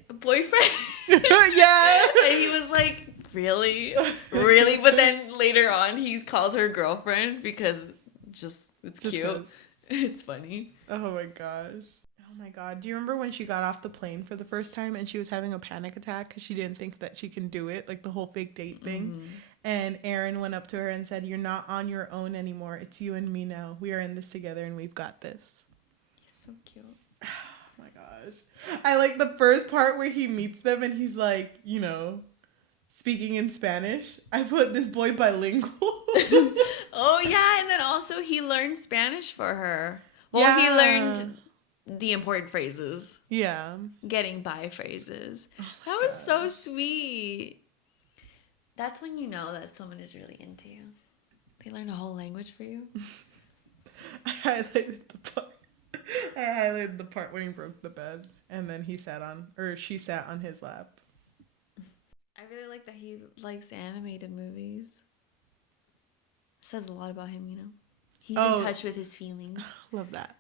boyfriend? Yeah. And he was like, really? Really? But then later on he calls her girlfriend because it's cute. It's funny. Oh my gosh. Oh my god. Do you remember when she got off the plane for the first time and she was having a panic attack because she didn't think that she can do it, like the whole fake date thing? Mm-hmm. And Aaron went up to her and said, you're not on your own anymore. It's you and me now. We are in this together and we've got this. He's so cute. Oh my gosh. I like the first part where he meets them and he's like, speaking in Spanish. I put this boy bilingual. Oh, yeah. And then also he learned Spanish for her. Well, he learned the important phrases. Yeah. Getting by phrases. That was so sweet. That's when you know that someone is really into you. They learn a whole language for you. I highlighted the part when he broke the bed and then she sat on his lap. I really like that he likes animated movies. Says a lot about him, He's in touch with his feelings. Love that.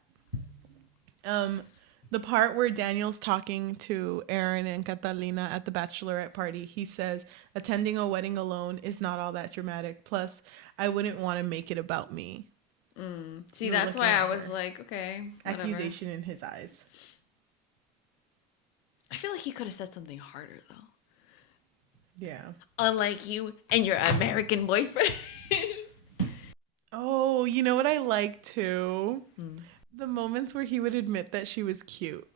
The part where Daniel's talking to Aaron and Catalina at the bachelorette party, he says, attending a wedding alone is not all that dramatic. Plus, I wouldn't want to make it about me. See, that's why I was like, okay, whatever. Accusation in his eyes. I feel like he could have said something harder, though. Yeah. Unlike you and your American boyfriend. Oh, you know what I like, too? The moments where he would admit that she was cute.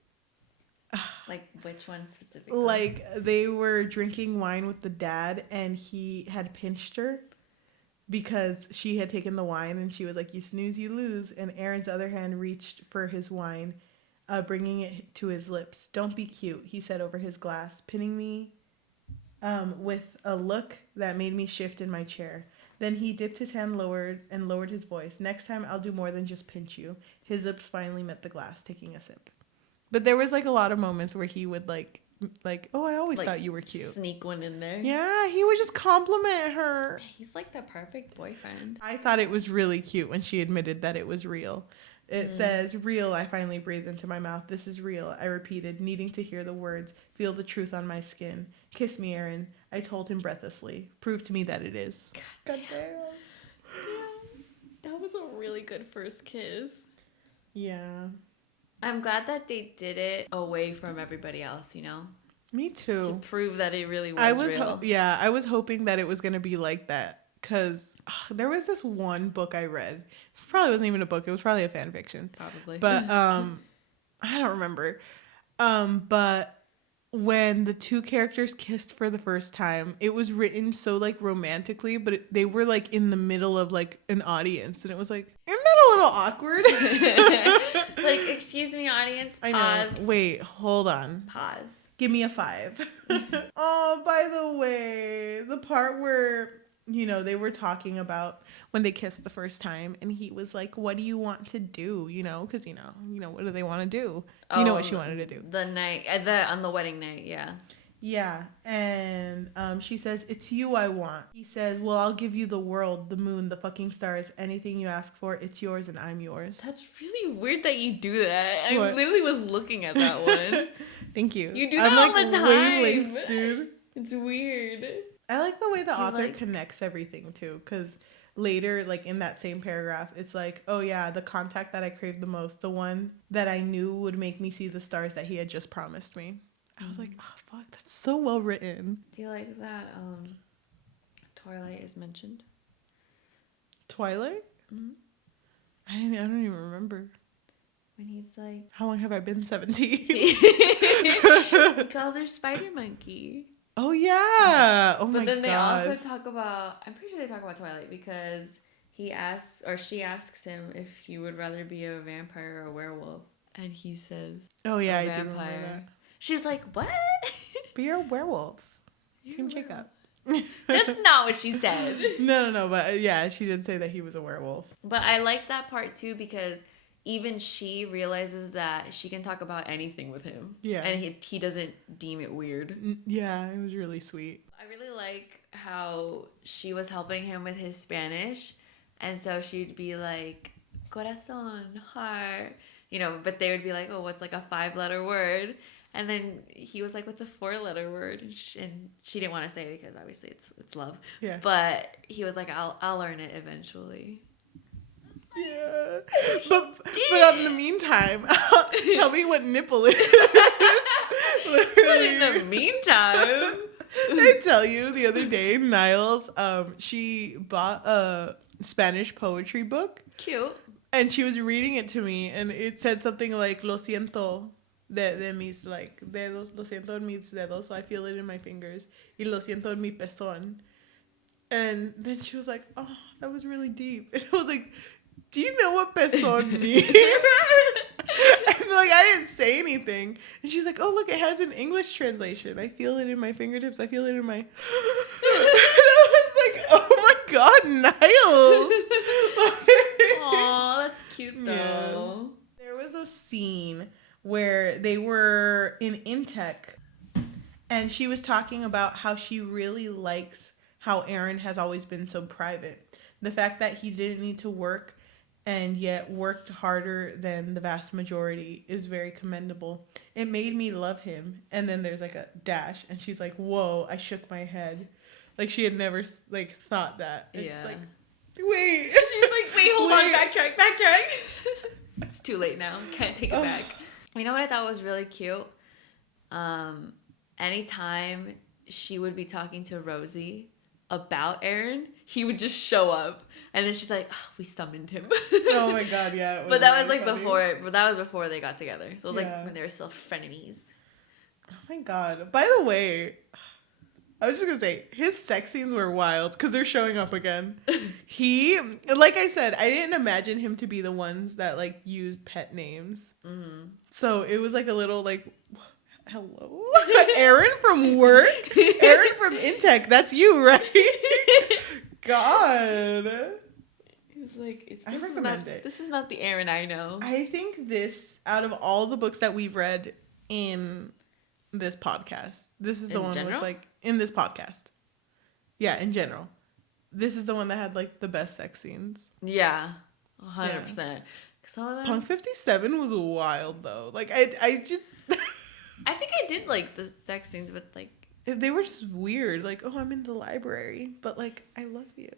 Like, which one specifically? Like, they were drinking wine with the dad, and he had pinched her because she had taken the wine, and she was like, you snooze, you lose. And Aaron's other hand reached for his wine, bringing it to his lips. Don't be cute, he said over his glass, pinning me with a look that made me shift in my chair. Then he dipped his hand lowered his voice. Next time I'll do more than just pinch you. His lips finally met the glass, taking a sip. But there was like a lot of moments where he would like, oh, I always thought you were cute. Sneak one in there. Yeah, he would just compliment her. He's like the perfect boyfriend. I thought it was really cute when she admitted that it was real. It says, real, I finally breathed into my mouth. This is real, I repeated, needing to hear the words, feel the truth on my skin. Kiss me, Aaron, I told him breathlessly. Prove to me that it is. God damn. That was a really good first kiss. Yeah. I'm glad that they did it away from everybody else, Me too. To prove that it really was real. I was hoping that it was going to be like that because there was this one book I read. It probably wasn't even a book. It was probably a fan fiction. Probably. But I don't remember. But when the two characters kissed for the first time, it was written so like romantically, but they were like in the middle of like an audience, and it was like, isn't that a little awkward? Like, excuse me, audience, pause. I know. Wait, hold on. Pause. Give me a 5. Oh, by the way, the part where, they were talking about when they kissed the first time, and he was like, what do you want to do? Because, what do they want to do? You know what she wanted to do. On the wedding night, yeah. Yeah, and she says, "It's you I want." He says, "Well, I'll give you the world, the moon, the fucking stars, anything you ask for. It's yours and I'm yours." That's really weird that you do that. What? I literally was looking at that one. Thank you. You do that all the time. Wavelengths, dude. It's weird. I like the way the author connects everything too, because later, like in that same paragraph, it's like, oh yeah, the contact that I craved the most, the one that I knew would make me see the stars that he had just promised me. I was like, oh fuck, that's so well written. Do you like that Twilight is mentioned? Twilight? Mm-hmm. I don't even remember. When he's like, how long have I been 17? He calls her Spider Monkey. Oh yeah. Oh my god. But then they also talk about, I'm pretty sure they talk about Twilight because he asks, or she asks him if he would rather be a vampire or a werewolf. And he says, oh yeah, I do remember that. She's like, what? But you're a werewolf. Team Jacob. That's not what she said. No, but yeah, she did say that he was a werewolf. But I like that part too because even she realizes that she can talk about anything with him. Yeah. And he doesn't deem it weird. Yeah, it was really sweet. I really like how she was helping him with his Spanish. And so she'd be like, corazón, heart. You know, but they would be like, oh, what's like a 5-letter word? And then he was like, what's a 4-letter word? And she didn't want to say it because obviously it's love. Yeah. But he was like, I'll learn it eventually. Yeah. But in the meantime, tell me what nipple is. But in the meantime. I tell you, the other day, Niles, she bought a Spanish poetry book. Cute. And she was reading it to me, and it said something like, lo siento. De mis like dedos, lo siento en mis dedos, so I feel it in my fingers. Y lo siento en mi pezón. And then she was like, oh, that was really deep. And I was like, do you know what pezón means? And like, I didn't say anything. And she's like, oh, look, it has an English translation. I feel it in my fingertips. I feel it in my... And I was like, oh my God, Niles. Aw, that's cute though. Yeah. There was a scene where they were in Intech, and she was talking about how she really likes how Aaron has always been so private. The fact that he didn't need to work and yet worked harder than the vast majority is very commendable. It made me love him. And then there's like a dash, and she's like, whoa, I shook my head. Like she had never like thought that. And yeah. She's like, wait. She's like, wait, hold on, backtrack. It's too late now. Can't take it back. You know what I thought was really cute? Anytime she would be talking to Rosie about Aaron, he would just show up. And then she's like, oh, we summoned him. Oh my God, yeah. But that was like before they got together. So it was like when they were still frenemies. Oh my God. By the way, I was just going to say, his sex scenes were wild because they're showing up again. He, like I said, I didn't imagine him to be the ones that like used pet names. Mm-hmm. So it was like a little like, hello? Aaron from work? Aaron from Intech, that's you, right? God. He's like, this is not the Aaron I know. I think this, out of all the books that we've read in this podcast, this is the one with like, in this podcast. Yeah, in general. This is the one that had like the best sex scenes. Yeah, 100%. Yeah. Punk 57 was wild though. Like I just... I think I did like the sex scenes, but like... They were just weird. Like, oh, I'm in the library, but like, I love you.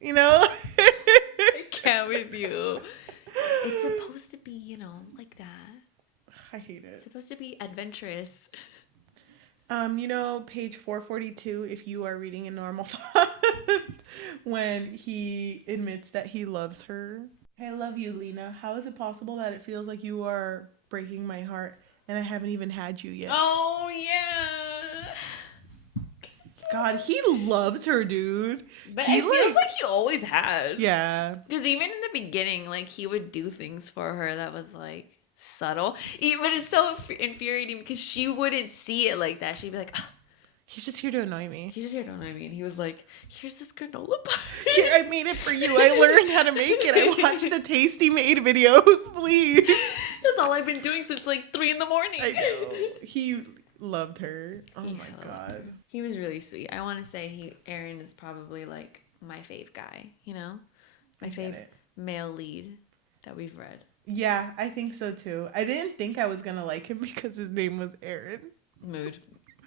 You know? I can't with you. It's supposed to be, you know, like that. I hate it. It's supposed to be adventurous. You know, page 442, if you are reading in normal font, when he admits that he loves her. I love you, Lena. How is it possible that it feels like you are breaking my heart and I haven't even had you yet? Oh, yeah. God, he loves her, dude. But it feels like he always has. Yeah. Because even in the beginning, like, he would do things for her that was, like, subtle. But it's so infuriating because she wouldn't see it like that. She'd be like, oh, he's just here to annoy me. And he was like, here's this granola bar. Here, I made it for you. I learned how to make it. I watched the Tasty Made videos, please. That's all I've been doing since like 3 a.m. I know. loved her. Oh my god. He was really sweet. I want to say Aaron is probably like my fave guy, you know? My fave male lead that we've read. Yeah, I think so too. I didn't think I was gonna like him because his name was Aaron. Mood.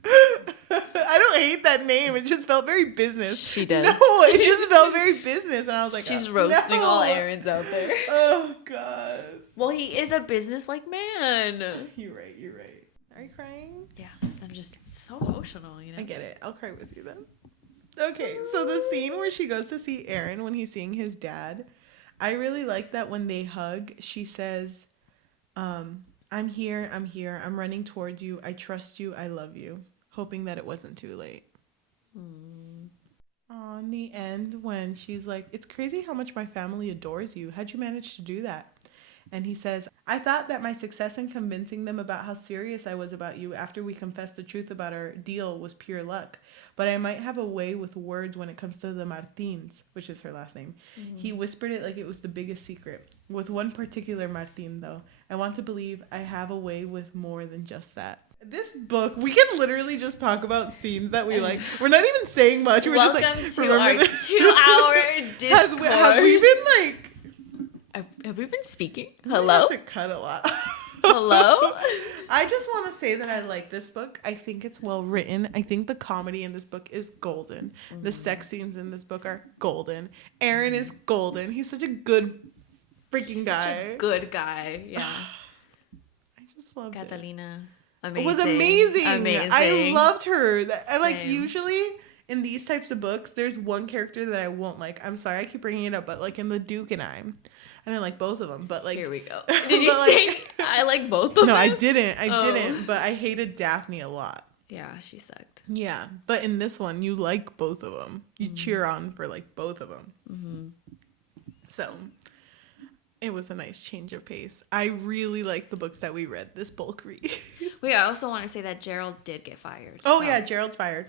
I don't hate that name. It just felt very business. She does. No, it just felt very business. And I was like, she's roasting all Aarons out there. Oh, God. Well, he is a business-like man. You're right. Are you crying? Yeah. I'm just so emotional, you know? I get it. I'll cry with you then. Okay, so the scene where she goes to see Aaron when he's seeing his dad, I really like that when they hug, she says, I'm here, I'm running towards you, I trust you, I love you, hoping that it wasn't too late. In the end, when she's like, it's crazy how much my family adores you, how'd you manage to do that? And he says, I thought that my success in convincing them about how serious I was about you after we confessed the truth about our deal was pure luck. But I might have a way with words when it comes to the Martins, which is her last name. He whispered it like it was the biggest secret. With one particular Martin, though, I want to believe I have a way with more than just that. This book, we can literally just talk about scenes that we like. We're not even saying much. We're Welcome just like, to our 2-hour discourse. Have we been like... Have we been speaking? Hello? We have to cut a lot. Hello? I just want to say that I like this book. I think it's well written. I think the comedy in this book is golden. The sex scenes in this book are golden. Aaron is golden. He's such a good freaking guy. Such a good guy. Yeah. I just loved Catalina. It was amazing. I loved her. Usually in these types of books, there's one character that I won't like. I'm sorry I keep bringing it up, but like in The Duke and I didn't like both of them, but like... Here we go. Did you say I like both of them? No, I didn't. I didn't, but I hated Daphne a lot. Yeah, she sucked. Yeah, but in this one, you like both of them. You cheer on for like both of them. So, it was a nice change of pace. I really like the books that we read, this bulk read. Wait, I also want to say that Gerald did get fired. Oh, yeah, Gerald's fired.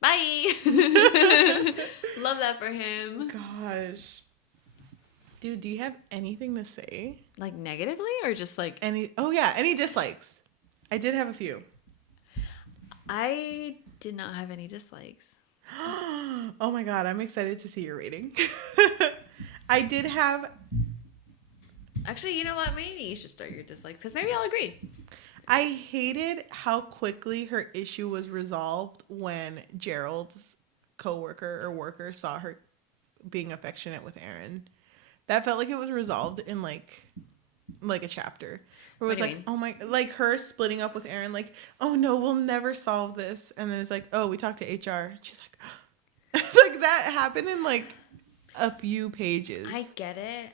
Bye! Love that for him. Gosh. Dude, do you have anything to say? Like negatively or just like... any dislikes? I did have a few. I did not have any dislikes. Oh my god, I'm excited to see your rating. I did have... Actually, you know what? Maybe you should start your dislikes because maybe I'll agree. I hated how quickly her issue was resolved when Gerald's coworker or worker saw her being affectionate with Aaron. That felt like it was resolved in like a chapter. Where it was like, oh my, like her splitting up with Aaron, like, oh no, we'll never solve this. And then it's like, oh, we talked to HR. She's like, like that happened in like a few pages. I get it,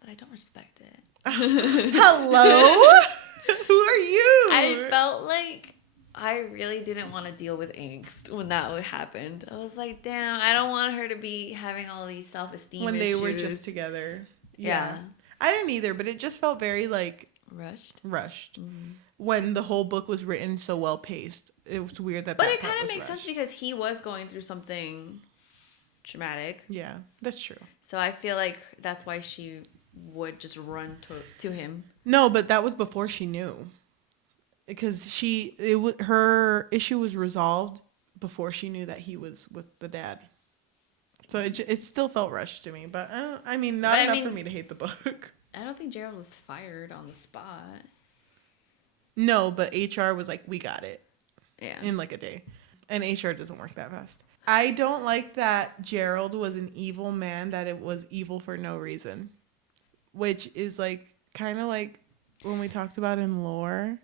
but I don't respect it. Hello? Who are you? I felt like I really didn't want to deal with angst when that happened. I was like, damn, I don't want her to be having all these self-esteem when issues. they were just together. Yeah. I didn't either, but it just felt very like rushed. When the whole book was written so well paced. It was weird that. But it kind of makes sense because he was going through something traumatic. Yeah, that's true. So I feel like that's why she would just run to him. No, but that was before she knew. Because her issue was resolved before she knew that he was with the dad. So it still felt rushed to me. But, not enough for me to hate the book. I don't think Gerald was fired on the spot. No, but HR was like, we got it. Yeah. In like a day. And HR doesn't work that fast. I don't like that Gerald was an evil man, that it was evil for no reason. Which is like, kind of like when we talked about in lore.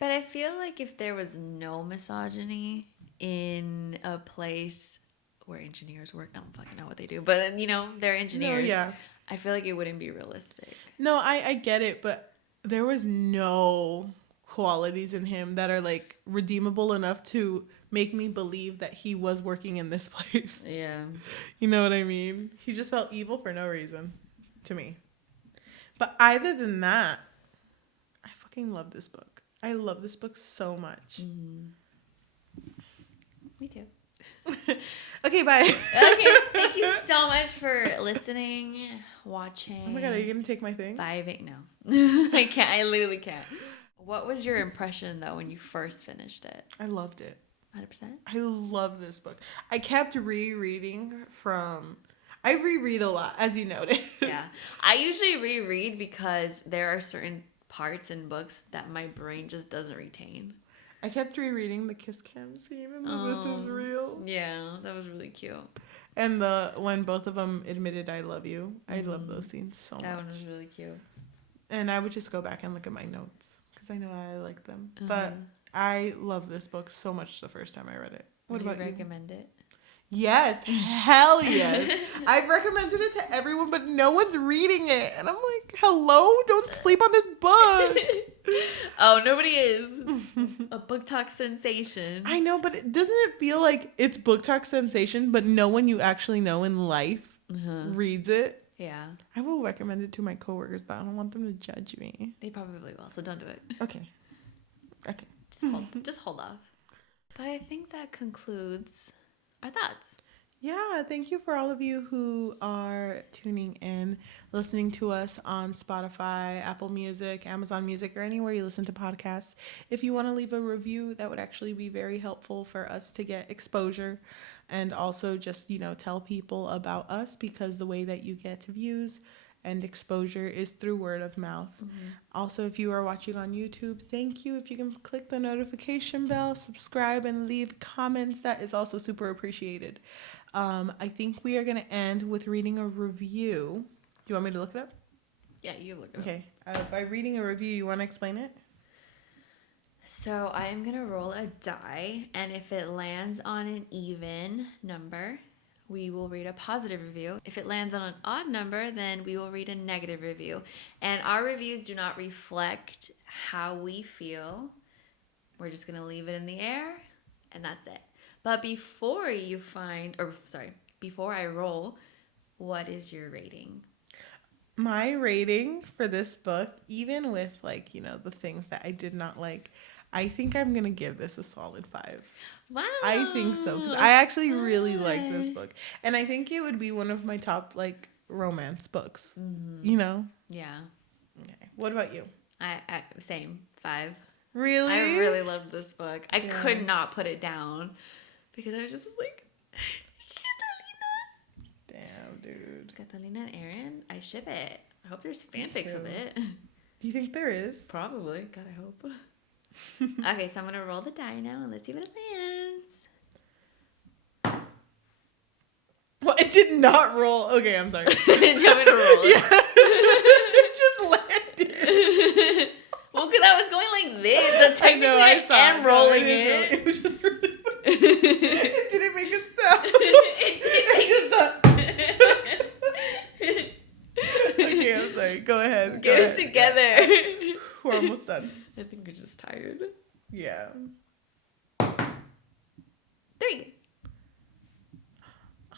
But I feel like if there was no misogyny in a place where engineers work, I don't fucking know what they do, but they're engineers. No, yeah. I feel like it wouldn't be realistic. No, I get it, but there was no qualities in him that are like redeemable enough to make me believe that he was working in this place. Yeah. You know what I mean? He just felt evil for no reason to me. But other than that, I fucking love this book. I love this book so much. Me too. Okay, bye. Okay, thank you so much for listening, watching. Oh my god, are you gonna take my thing? No. I can't. I literally can't. What was your impression, though, when you first finished it? I loved it. 100%? I love this book. I kept rereading from... I reread a lot, as you noticed. Yeah. I usually reread because there are certain parts in books that my brain just doesn't retain. I kept rereading the kiss cam scene and This Is Real. Yeah, that was really cute. And when both of them admitted I love you. I love those scenes so much. That one was really cute. And I would just go back and look at my notes because I know I like them. But I love this book so much the first time I read it. What about you? Recommend it? Yes, hell yes. I've recommended it to everyone, but no one's reading it. And I'm like, hello? Don't sleep on this book. Oh, nobody is. A book talk sensation. I know, but doesn't it feel like it's book talk sensation, but no one you actually know in life reads it? Yeah. I will recommend it to my coworkers, but I don't want them to judge me. They probably will, so don't do it. Okay. Just hold off. But I think that concludes our thoughts. Yeah, thank you for all of you who are tuning in, listening to us on Spotify, Apple Music, Amazon Music, or anywhere you listen to podcasts. If you want to leave a review, that would actually be very helpful for us to get exposure and also just, tell people about us, because the way that you get views and exposure is through word of mouth. Also, if you are watching on YouTube, thank you. If you can click the notification bell, subscribe, and leave comments, that is also super appreciated. I think we are going to end with reading a review. Do you want me to look it up? Yeah, you look it up. Okay. By reading a review, you want to explain it? So I am going to roll a die, and if it lands on an even number, we will read a positive review. If it lands on an odd number, then we will read a negative review. And our reviews do not reflect how we feel. We're just going to leave it in the air, and that's it. But before I roll, what is your rating? My rating for this book, even with the things that I did not like, I think I'm going to give this a solid 5. Wow. I think so, because I actually really like this book. And I think it would be one of my top, romance books, Yeah. Okay. What about you? I same, 5. Really? I really loved this book. I could not put it down because I was like, Catalina. Damn, dude. Catalina and Aaron, I ship it. I hope there's fanfics of it. Do you think there is? Probably. God, I hope. Okay, so I'm going to roll the die now and let's see what it lands. Well, it did not roll. Okay, I'm sorry. Did you want me to roll? Yeah. It just landed. Well, because I was going like this, so technically I am rolling it. It was just really it didn't make a sound. Okay, I'm sorry. Go ahead. Get it together. We're almost done. I think we're just tired. Yeah. 3. Oh,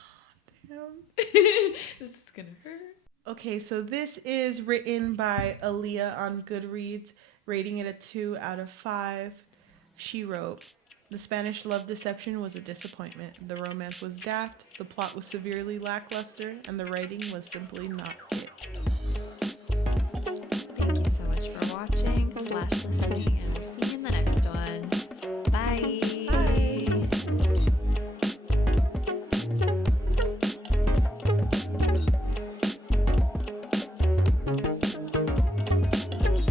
damn. This is gonna hurt. Okay, so this is written by Aaliyah on Goodreads, rating it a 2 out of 5. She wrote, "The Spanish love deception was a disappointment. The romance was daft, the plot was severely lackluster, and the writing was simply not it." Thank you so much for watching / listening.